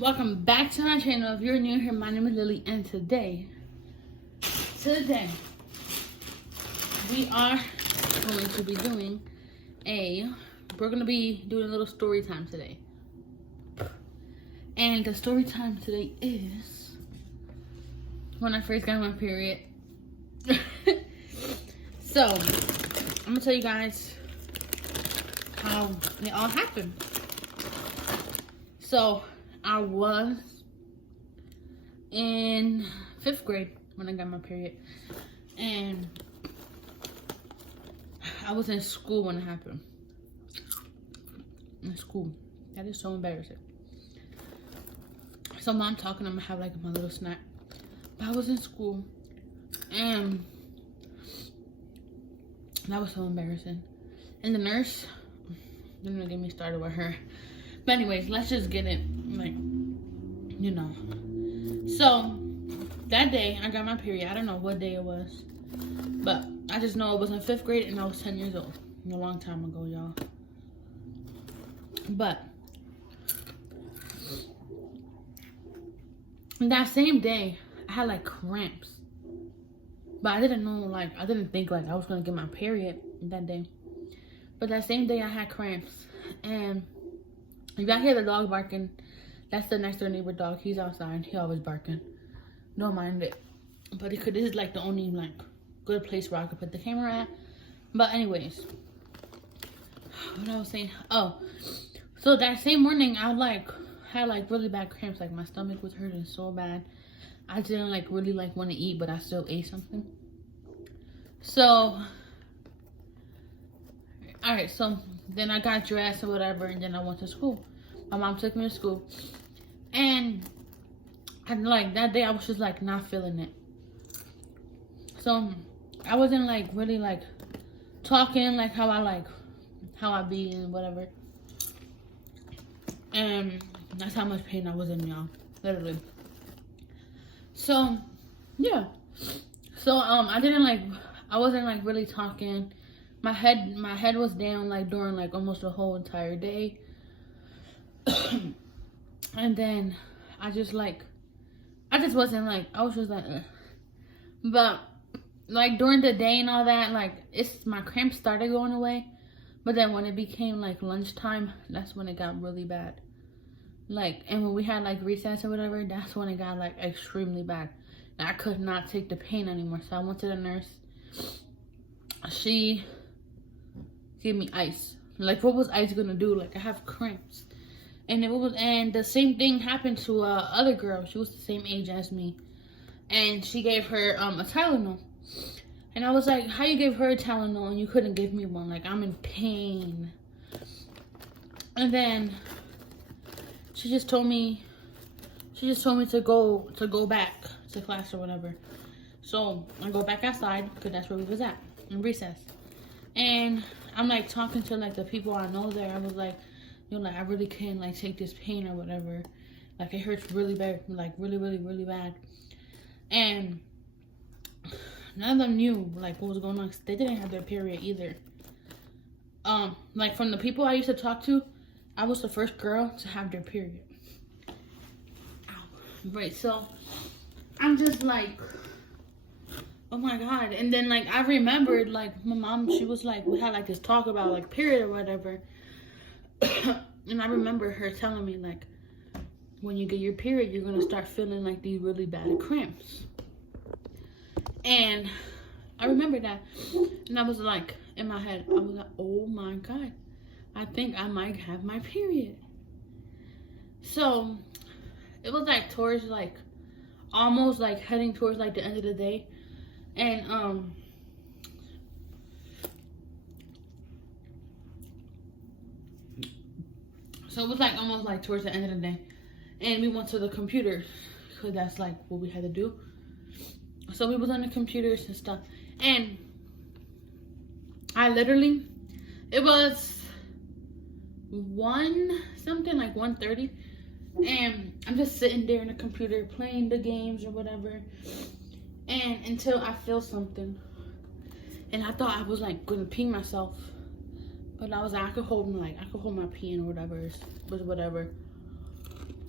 Welcome back to my channel. If you're new here, my name is Lily, and today we are going to be doing a little story time today. And the story time today is when I first got my period. So I'm gonna tell you guys how it all happened. So I was in 5th grade when I got my period, and I was in school when it happened. In school. That is so embarrassing. So mom talking, I'm gonna have like my little snack. But I was in school, and that was so embarrassing. And the nurse, they're gonna get me started with her. But anyways, let's just get it, like, you know. So, that day, I got my period. I don't know what day it was. But I just know it was in 5th grade and I was 10 years old. A long time ago, y'all. But, that same day, I had, like, cramps. But I didn't know, like, I didn't think, like, I was going to get my period that day. But that same day, I had cramps. And if y'all hear the dog barking, that's the next door neighbor dog. He's outside. He always barking. Don't mind it. But this is like the only like good place where I could put the camera at. But anyways, what I was saying. Oh, so that same morning I had like really bad cramps. Like my stomach was hurting so bad. I didn't like really like want to eat, but I still ate something. So, alright, so then I got dressed or whatever, and then I went to school. My mom took me to school, and like that day I was just like not feeling it. So I wasn't like really like talking like how I be and whatever. And that's how much pain I was in, y'all, literally. So yeah, so I wasn't like really talking. My head was down like during like almost the whole entire day. And then I just wasn't like, I was just like, ugh. But like during the day and all that, like my cramps started going away. But then when it became like lunchtime, that's when it got really bad. Like, and when we had like recess or whatever, that's when it got like extremely bad. And I could not take the pain anymore. So I went to the nurse. She gave me ice. Like, what was ice gonna do? Like, I have cramps. And the same thing happened to other girl. She was the same age as me, and she gave her a Tylenol. And I was like, how you gave her a Tylenol and you couldn't give me one? Like, I'm in pain. And then she just told me to go back to class or whatever. So I go back outside because that's where we was at in recess. And I'm like talking to like the people I know there. I was like, you know, like I really can't like take this pain or whatever. Like it hurts really bad, like really, really, really bad. And none of them knew like what was going on, because they didn't have their period either. Like from the people I used to talk to, I was the first girl to have their period. Ow. Right, so I'm just like, oh my God. And then like I remembered like my mom, she was like, we had like this talk about like period or whatever. And I remember her telling me like, when you get your period, you're gonna start feeling like these really bad cramps. And I remember that, and I was like, in my head, I was like, oh my God, I think I might have my period. So it was like towards like almost like heading towards like the end of the day. And so it was like almost like towards the end of the day, and we went to the computer because that's like what we had to do. So we was on the computers and stuff, and I literally, it was 1:30, and I'm just sitting there in the computer playing the games or whatever, and until I feel something, and I thought I was like gonna pee myself, But I was like, I could hold my pee or whatever, whatever.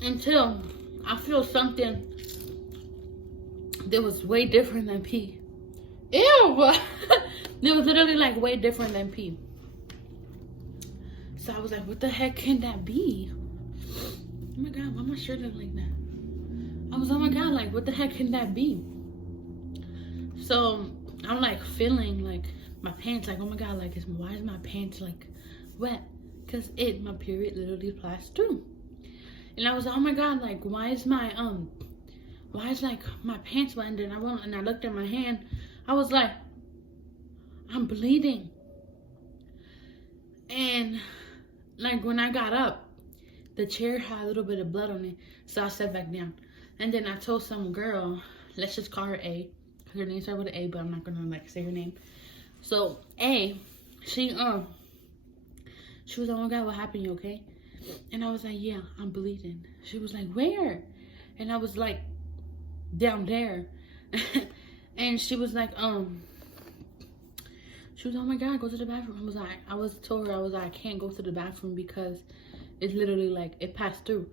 until I feel something that was way different than pee. Ew! It was literally like way different than pee. So I was like, what the heck can that be? Oh my God, why my shirt look like that? I was, oh my God, like what the heck can that be? So I'm like feeling like my pants, like, oh my God, like why is my pants like wet? Cause my period literally passed through. And I was like, oh my God, like why is like my pants wet? And then I looked at my hand. I was like, I'm bleeding. And like when I got up, the chair had a little bit of blood on it. So I sat back down. And then I told some girl, let's just call her A. Her name started with an A, but I'm not gonna like say her name. So A, she was like, oh my God, what happened? You okay? And I was like, yeah, I'm bleeding. She was like, where? And I was like, down there. And she was like, she was, oh my God, go to the bathroom. I told her, I can't go to the bathroom because it's literally like it passed through.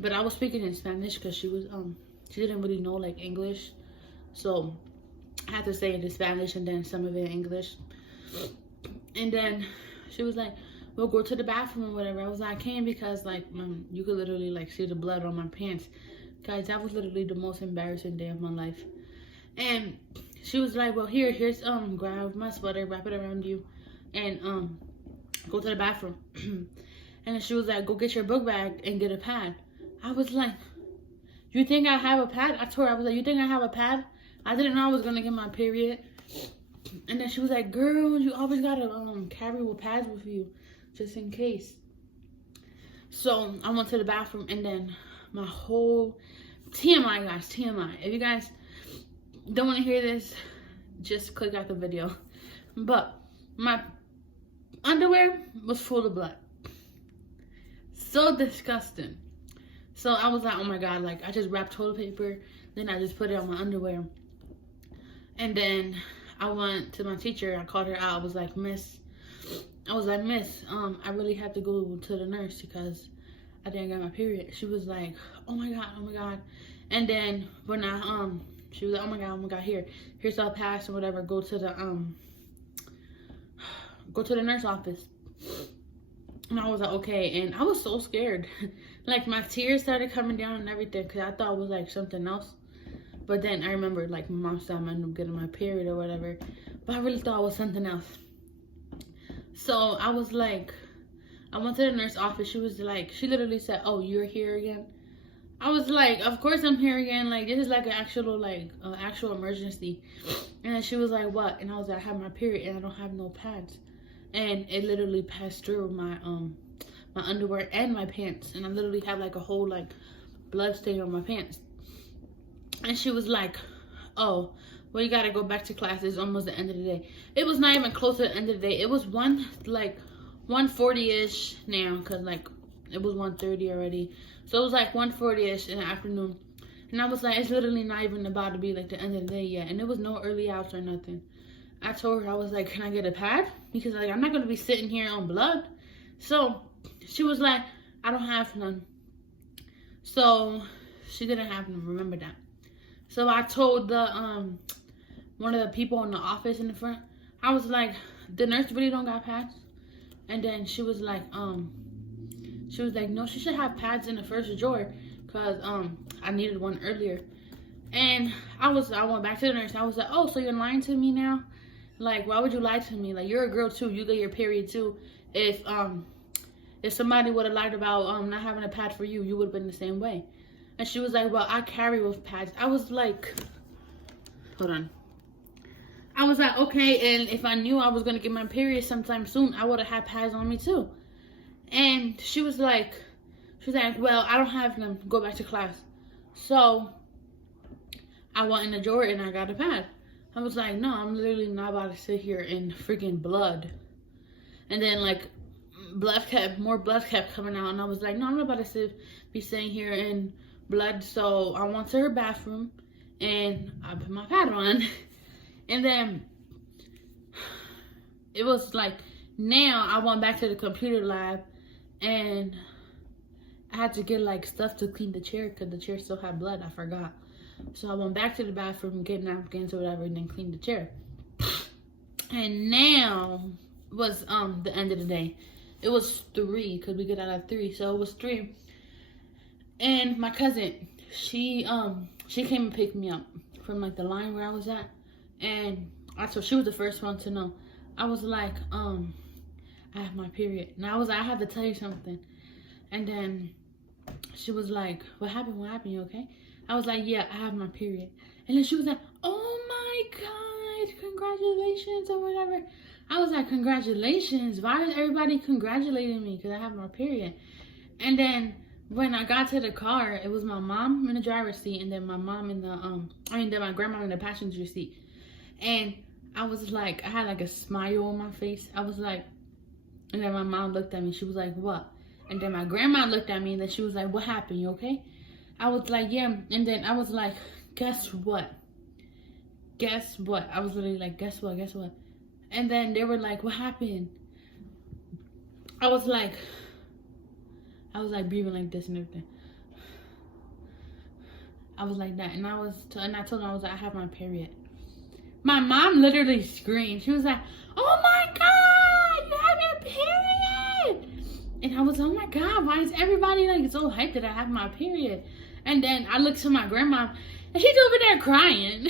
But I was speaking in Spanish because she didn't really know like English. So I had to say it in Spanish and then some of it in English. And then she was like, well, go to the bathroom or whatever. I was like, I can't because like you could literally like see the blood on my pants. Guys, that was literally the most embarrassing day of my life. And she was like, well, here's grab my sweater, wrap it around you, and go to the bathroom. And then she was like, go get your book bag and get a pad. I was like, you think I have a pad? I told her, I was like, you think I have a pad? I didn't know I was gonna get my period. And then she was like, girl, you always gotta carry with pads with you, just in case. So I went to the bathroom, and then my whole TMI, guys, TMI. If you guys don't want to hear this, just click out the video. But my underwear was full of blood. So disgusting. So I was like, oh my God, like I just wrapped toilet paper, then I just put it on my underwear. And then I went to my teacher, I called her out. I was like, miss, I really have to go to the nurse because I didn't get my period. She was like, oh my God. And then when she was like, oh my God, here's our pass or whatever, go to the nurse office. And I was like, okay. And I was so scared. Like my tears started coming down and everything because I thought it was like something else. But then I remembered like my mom said I might getting my period or whatever. But I really thought it was something else. So I was like, I went to the nurse office. She was like, she literally said, oh, you're here again? I was like, of course I'm here again. Like, this is like an actual emergency. And then she was like, what? And I was like, I have my period and I don't have no pads. And it literally passed through my my underwear and my pants. And I literally have like a whole like blood stain on my pants. And she was like, oh, well, you gotta go back to class. It's almost the end of the day. It was not even close to the end of the day. It was 1:40-ish now, because like it was 1:30 already. So it was like 1:40-ish in the afternoon. And I was like, it's literally not even about to be like the end of the day yet. And there was no early outs or nothing. I told her, I was like, can I get a pad? Because like I'm not gonna be sitting here on blood. So she was like, I don't have none. So she didn't have none, remember that. So I told the one of the people in the office in the front, I was like, the nurse really don't got pads? And then she was like, no, she should have pads in the first drawer, because I needed one earlier. And I went back to the nurse. I was like, oh, so you're lying to me now? Like, why would you lie to me? Like, you're a girl too, you get your period too. If somebody would have lied about not having a pad for you, you would have been the same way. And she was like, well, I carry with pads. I was like, hold on. I was like, okay, and if I knew I was going to get my period sometime soon, I would have had pads on me too. And she was like, well, I don't have them. Go back to class. So I went in the drawer and I got a pad. I was like, no, I'm literally not about to sit here in freaking blood. And then like more blood kept coming out. And I was like, no, I'm not about to be sitting here in blood. So I went to her bathroom and I put my pad on. And then it was like, now I went back to the computer lab, and I had to get like stuff to clean the chair because the chair still had blood. I forgot. So I went back to the bathroom, get napkins or whatever, and then cleaned the chair. And now was the end of the day. It was 3 because we get out at 3, so it was 3. And my cousin, she came and picked me up from like the line where I was at, and so she was the first one to know. I was like, I have my period, and I have to tell you something. And then she was like, what happened? What happened? You okay? I was like, yeah, I have my period. And then she was like, oh my God, congratulations or whatever. I was like, congratulations? Why is everybody congratulating me? Because I have my period. And then when I got to the car, it was my mom in the driver's seat, and then my mom in the, then my grandma in the passenger seat. And I was like, I had like a smile on my face. I was like, and then my mom looked at me. She was like, what? And then my grandma looked at me, and then she was like, what happened? You okay? I was like, yeah. And then I was like, guess what? Guess what? I was literally like, guess what? Guess what? And then they were like, what happened? I was like breathing like this and everything. I was like that. And I told them, I was like, I have my period. My mom literally screamed. She was like, oh my God, you have your period. And I was, oh my God, why is everybody like so hyped that I have my period? And then I looked to my grandma, and she's over there crying.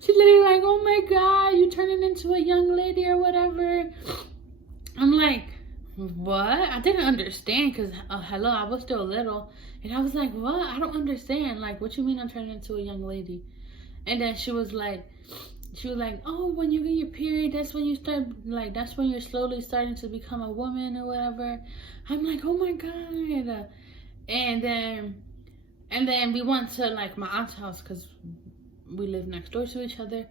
She's literally like, oh my God, you're turning into a young lady or whatever. I'm like, what? I didn't understand because, hello, I was still little. And I was like, what? I don't understand. Like, what you mean I'm turning into a young lady? And then she was like, oh, when you get your period, that's when you start, like, that's when you're slowly starting to become a woman or whatever. I'm like, oh my God. And then we went to like my aunt's house because we live next door to each other.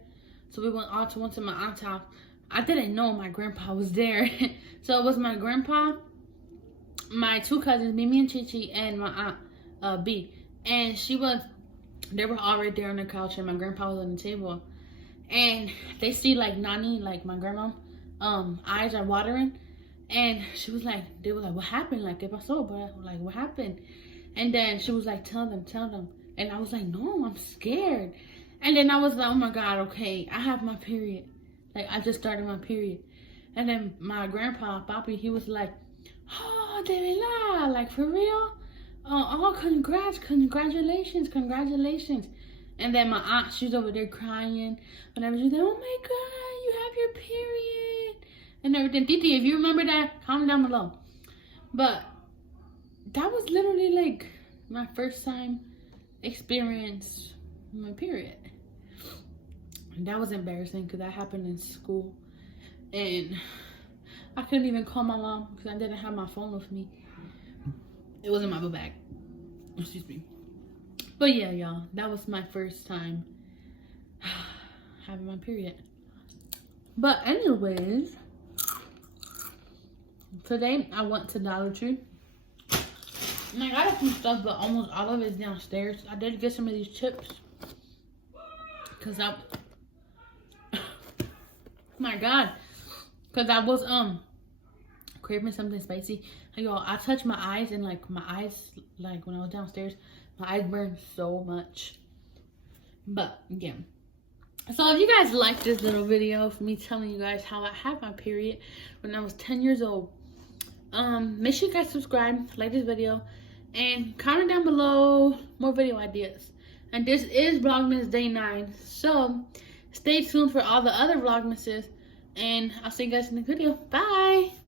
So we went to my aunt's house. I didn't know my grandpa was there. So it was my grandpa, my 2 cousins, Mimi and Chichi, and my aunt, B. And they were all right there on the couch, and my grandpa was on the table. And they see like Nani, like my grandma, eyes are watering. And they were like, what happened? Like, ¿qué pasó? But like, what happened? And then she was like, tell them. And I was like, no, I'm scared. And then I was like, oh my God, okay, I have my period. Like, I just started my period. And then my grandpa, Papi, he was like, oh, de verdad, like, for real? Oh, congratulations. And then my aunt, she's over there crying. Whenever she's like, oh my God, you have your period. And everything. Titi, if you remember that, comment down below. But that was literally like my first time experience my period. And that was embarrassing because that happened in school. And I couldn't even call my mom because I didn't have my phone with me. It was in my book bag. Excuse me. But yeah, y'all, that was my first time having my period. But anyways, today I went to Dollar Tree. And I got some stuff, but almost all of it is downstairs. I did get some of these chips. Because my God. Because I was, craving something spicy. And y'all, I touched my eyes, and like my eyes, like when I was downstairs, my eyes burned so much. But yeah. So if you guys like this little video of me telling you guys how I had my period when I was 10 years old, make sure you guys subscribe, like this video, and comment down below more video ideas. And this is Vlogmas Day 9, so stay tuned for all the other Vlogmases, and I'll see you guys in the next video. Bye.